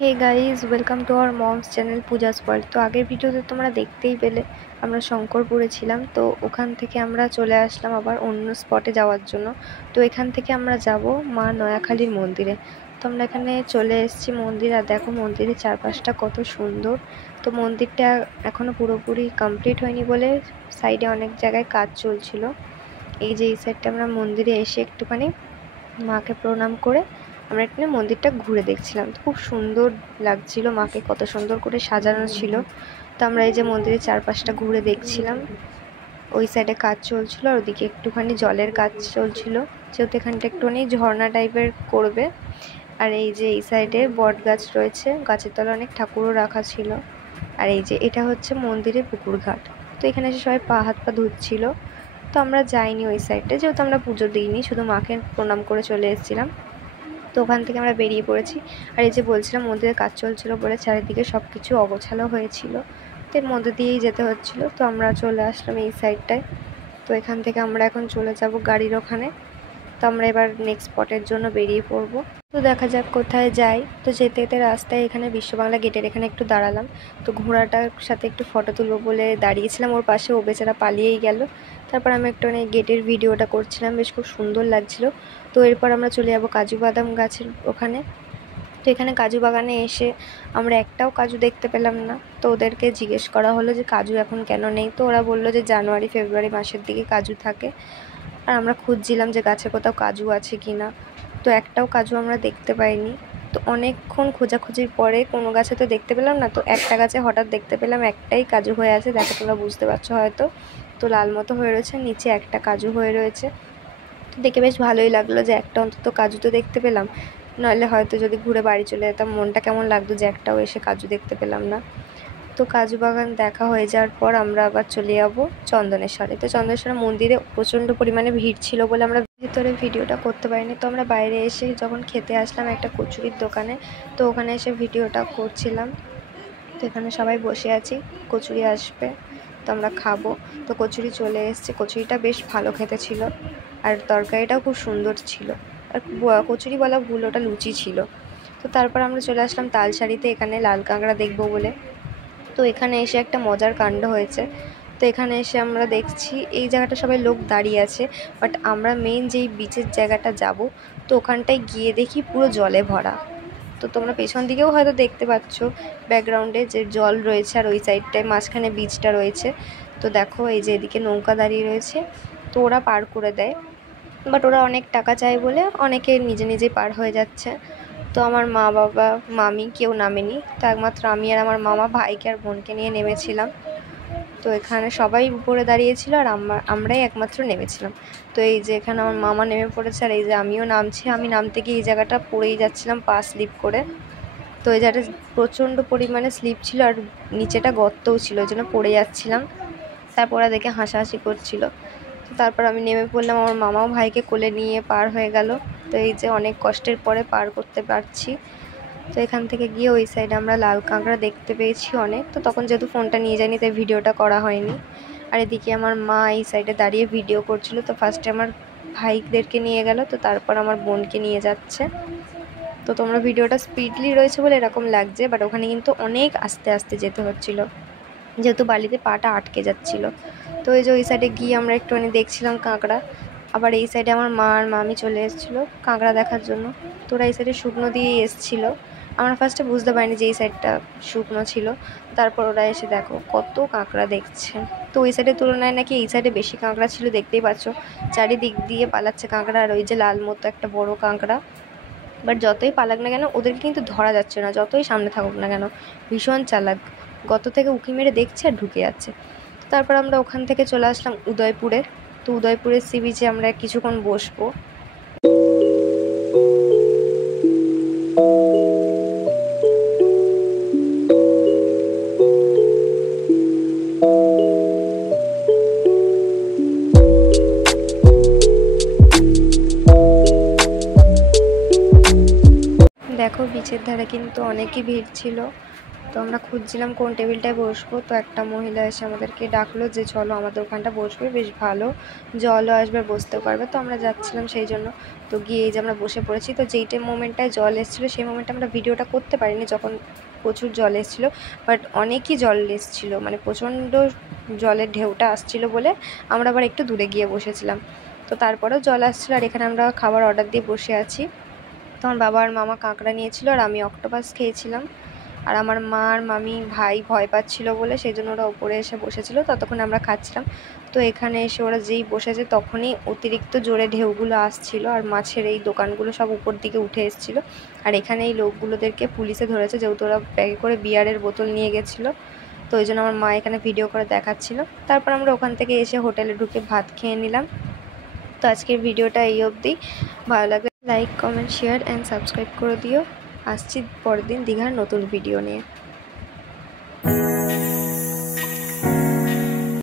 Hey guys, welcome to our moms channel Pooja's world. তো আগের ভিডিওতে তোমরা দেখতেই পেলে আমরা শঙ্করপুরে ছিলাম। তো ওখান থেকে আমরা চলে আসলাম আবার অন্য স্পটে যাওয়ার জন্য। তো এখান থেকে আমরা যাব মা নয়াখালীর মন্দিরে। তো আমরা এখানে চলে এসেছি মন্দির, আর দেখো মন্দিরের চারপাশটা কত সুন্দর। তো মন্দিরটা এখনও পুরোপুরি কমপ্লিট হয়নি বলে সাইডে অনেক জায়গায় কাজ চলছিল। এই যে এই সাইডটা আমরা মন্দিরে এসে একটুখানি মাকে প্রণাম করে আমরা এখানে মন্দিরটা ঘুরে দেখছিলাম। তো খুব সুন্দর লাগছিল, মাকে কত সুন্দর করে সাজানো ছিল। তো আমরা এই যে মন্দিরের চারপাশটা ঘুরে দেখছিলাম। ওই সাইডে কাজ চলছিল আর ওদিকে একটুখানি জলের কাজ চলছিল, যেহেতু এখানটা একটুখানি ঝর্ণা টাইপের করবে। আর এই যে এই সাইডে বট গাছ রয়েছে, গাছের তলায় অনেক ঠাকুরও রাখা ছিল। আর এই যে এটা হচ্ছে মন্দিরের পুকুর ঘাট। তো এখানে এসে সবাই হাত পা ধুচ্ছিল। তো আমরা যাইনি ওই সাইডে, যেহেতু আমরা পুজো দিইনি, শুধু মাকে প্রণাম করে চলে এসেছিলাম। তো ওখান থেকে আমরা বেরিয়ে পড়েছি। আর এই যে বলছিলাম মন্দিরের কাজ চলছিল বলে চারিদিকে সব কিছু অগোছালো হয়েছিল, তো এর মধ্যে দিয়েই যেতে হচ্ছিল। তো আমরা চলে আসলাম এই সাইডটায়। তো এখান থেকে আমরা এখন চলে যাব গাড়ির ওখানে। তো আমরা এবার নেক্সট স্পটের জন্য বেরিয়ে পড়বো। তো দেখা যাক কোথায় যাই। তো যেতে যেতে রাস্তায় এখানে বিশ্ব বাংলা গেটের এখানে একটু দাঁড়ালাম। তো ঘোড়াটার সাথে একটু ফটো তুলবো বলে দাঁড়িয়েছিলাম ওর পাশে, ও বেচারা পালিয়েই গেল। তারপর আমি একটু গেটের ভিডিওটা করছিলাম, বেশ খুব সুন্দর লাগছিল। তো এরপর আমরা চলে যাব কাজু বাদাম গাছের ওখানে। তো এখানে কাজু বাগানে এসে আমরা একটাও কাজু দেখতে পেলাম না। তো ওদেরকে জিজ্ঞেস করা হলো যে কাজু এখন কেন নেই। তো ওরা বললো যে জানুয়ারি ফেব্রুয়ারি মাসের দিকে কাজু থাকে। আর আমরা খুঁজছিলাম যে গাছে কোথাও কাজু আছে কি না। তো একটাও কাজু আমরা দেখতে পাইনি। তো অনেকক্ষণ খোঁজাখুঁজির পরে কোনো গাছে তো দেখতে পেলাম না। তো একটা গাছে হঠাৎ দেখতে পেলাম একটাই কাজু হয়ে আছে, দেখো তোমরা বুঝতে পারছো হয়তো। তো লাল মতো হয়ে রয়েছে, নিচে একটা কাজু হয়ে রয়েছে। তো দেখে বেশ ভালোই লাগলো যে একটা অন্তত কাজু তো দেখতে পেলাম। নইলে হয়তো যদি ঘুরে বাড়ি চলে যেতাম মনটা কেমন লাগতো যে একটাও এসে কাজু দেখতে পেলাম না। তো কাজু বাগান দেখা হয়ে যাওয়ার পর আমরা আবার চলে যাবো চন্দনেশ্বরে। তো চন্দনেশ্বরে মন্দিরে প্রচণ্ড পরিমাণে ভিড় ছিল বলে আমরা ভেতরে ভিডিওটা করতে পারিনি। তো আমরা বাইরে এসে যখন খেতে আসলাম একটা কচুরির দোকানে, তো ওখানে এসে ভিডিওটা করছিলাম। তো এখানে সবাই বসে আছি, কচুরি আসবে তো আমরা খাবো। তো কচুরি চলে এসছে, কচুরিটা বেশ ভালো খেতে ছিল আর তরকারিটাও খুব সুন্দর ছিল। আর কচুরি বলা ভুল, ওটা লুচি ছিল। তো তারপর আমরা চলে আসলাম তালসারিতে, এখানে লাল কাঁকড়া দেখবো বলে। তো এখানে এসে একটা মজার কাণ্ড হয়েছে। তো এখানে এসে আমরা দেখছি এই জায়গাটা সবাই লোক দাঁড়িয়ে আছে, বাট আমরা মেইন যেই বিচের জায়গাটা যাব, তো ওখানটায় গিয়ে দেখি পুরো জলে ভরা। তো তোমরা পেছন দিকেও হয়তো দেখতে পাচ্ছ ব্যাকগ্রাউন্ডে যে জল রয়েছে, আর ওই সাইডটায় মাঝখানে বিচটা রয়েছে। তো দেখো এই যে এদিকে নৌকা দাঁড়িয়ে রয়েছে, তো ওরা পার করে দেয়, বাট ওরা অনেক টাকা চায় বলে অনেকে নিজে নিজেই পার হয়ে যাচ্ছে। তো আমার মা বাবা মামি কেউ নামেনি, তো একমাত্র আমি আর আমার মামা ভাইকে আর বোনকে নিয়ে নেমেছিলাম। তো এখানে সবাই উপরে দাঁড়িয়েছিল আর আমরাই একমাত্র নেমেছিলাম। তো এই যে এখানে আমার মামা নেমে পড়েছে, আর এই যে আমিও নামছি। আমি নামতে গিয়ে এই জায়গাটা পড়েই যাচ্ছিলাম পা স্লিপ করে। তো এই জায়গাটা প্রচণ্ড পরিমাণে স্লিপ ছিল আর নিচেটা গর্তও ছিল, ওই জন্য পড়ে যাচ্ছিলাম। তারপর ওরা দেখে হাসাহাসি করছিল। তো তারপর আমি নেমে পড়লাম, আমার মামাও ভাইকে কোলে নিয়ে পার হয়ে গেল। তো এই যে অনেক কষ্টের পরে পার করতে পারছি। তো এখান থেকে গিয়ে ওই সাইডে আমরা লাল কাঁকড়া দেখতে পেয়েছি অনেক। তো তখন যেহেতু ফোনটা নিয়ে যাইনি তাই ভিডিওটা করা হয়নি। আর এদিকে আমার মা এই সাইডে দাঁড়িয়ে ভিডিও করছিল। তো ফার্স্টে আমার ভাইদেরকে নিয়ে গেল, তো তারপর আমার বোনকে নিয়ে যাচ্ছে। তো তোমরা ভিডিওটা স্পিডলি রয়েছে বলে এরকম লাগছে, বাট ওখানে কিন্তু অনেক আস্তে আস্তে যেতে হচ্ছিল, যেহেতু বালিতে পাটা আটকে যাচ্ছিল। তো এই যে ওই সাইডে গিয়ে আমরা একটুখানি দেখছিলাম কাঁকড়া। আবার এই সাইডে আমার মা আর মামি চলে এসেছিলো কাঁকড়া দেখার জন্য। তো ওরা এই সাইডে শুকনো দিয়েই এসেছিলো। আমরা ফার্স্টে বুঝতে পারিনি যে এই সাইডটা শুকনো ছিল। তারপর ওরা এসে দেখো কত কাঁকড়া দেখছে। তো ওই সাইডের তুলনায় নাকি এই সাইডে বেশি কাঁকড়া ছিল, দেখতেই পাচ্ছ চারিদিক দিয়ে পালাচ্ছে কাঁকড়া। আর ওই যে লাল মতো একটা বড় কাঁকড়া, বাট যতই পালাক না কেন ওদেরকে কিন্তু ধরা যাচ্ছে না, যতই সামনে থাকুক না কেন। ভীষণ চালাক, গত থেকে উঁকি মেরে দেখছে আর ঢুকে যাচ্ছে। তো তারপর আমরা ওখান থেকে চলে আসলাম উদয়পুরে। তো উদয়পুরের সি বিচে আমরা কিছুক্ষণ বসবো। দেখো বিচের ধারে কিন্তু অনেকই ভিড় ছিল। তো তো আমরা খুঁজছিলাম কোন টেবিলটায় বসবো, তো একটা মহিলা এসে আমাদেরকে ডাকলো যে চলো আমাদের ওখানটা বসবে, বেশ ভালো জলও আসবে, বসতেও পারবে। তো আমরা যাচ্ছিলাম সেই জন্য, তো গিয়ে এই যে আমরা বসে পড়েছি। তো যেইটা মোমেন্টটায় জল এসেছিলো সেই মোমেন্টে আমরা ভিডিওটা করতে পারিনি যখন প্রচুর জল এসেছিলো, বাট অনেকই জল এসেছিলো, মানে প্রচণ্ড জলের ঢেউটা আসছিলো বলে আমরা আবার একটু দূরে গিয়ে বসেছিলাম। তো তারপরেও জল আসছিলো, আর এখানে আমরা খাবার অর্ডার দিয়ে বসে আছি। তো আমার বাবা আর মামা কাঁকড়া নিয়েছিল আর আমি অক্টোপাস খেয়েছিলাম। আর আমার মা আর মামি ভাই ভয় পাচ্ছিলো বলে সেই জন্য ওরা উপরে এসে বসেছিল, ততক্ষণ আমরা খাচ্ছিলাম। তো এখানে এসে ওরা যেই বসেছে তখনই অতিরিক্ত জোরে ঢেউগুলো আসছিল, আর মাছের এই দোকানগুলো সব উপর দিকে উঠে এসেছিলো। আর এখানে এই লোকগুলোদেরকে পুলিশে ধরেছে, যেহেতু ওরা ব্যাগে করে বিয়ারের বোতল নিয়ে গেছিলো। তো ওই জন্য আমার মা এখানে ভিডিও করে দেখাচ্ছিলো। তারপর আমরা ওখান থেকে এসে হোটেলে ঢুকে ভাত খেয়ে নিলাম। তো আজকের ভিডিওটা এই অবধি। ভালো লাগলে like, comment, share and subscribe করে দিও। আসছি পরের দিন দীঘার নতুন ভিডিও নিয়ে।